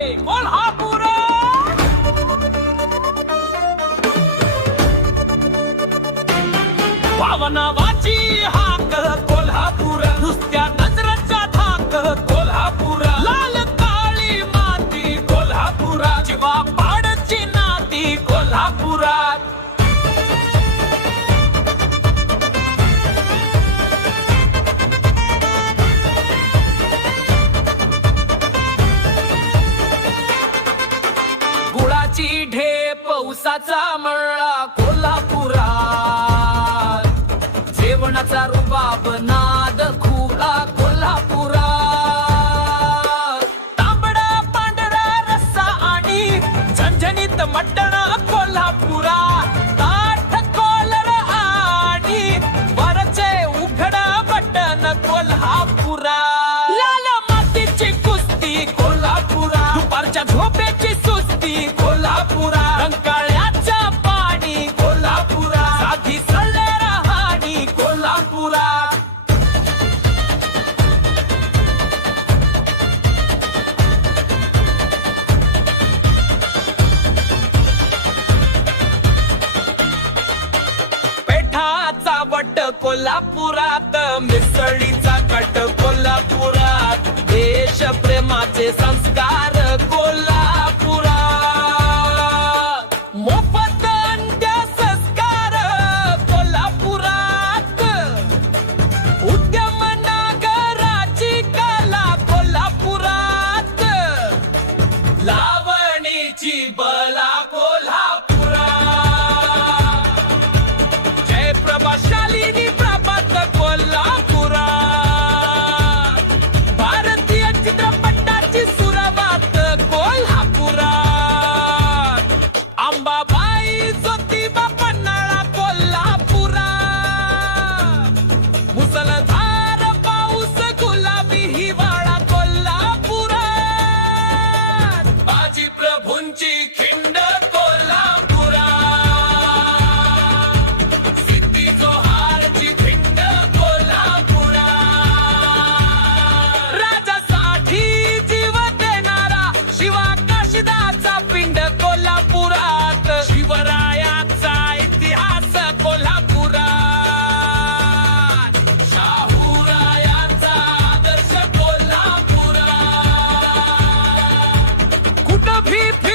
कोल्हापूर! पावना वाची हाक पावसाची ढेप उसाचा मळा कोल्हापुरात. जेवणाचा रुबाब नाद खुला कोल्हापुरात. तांबडा पांढरा रस्सा आणि झणझणीत मटण कोल्हापुरात मिसळीचा कट कोल्हापुरात. देश प्रेमाचे संस्कार कोल्हा Gucci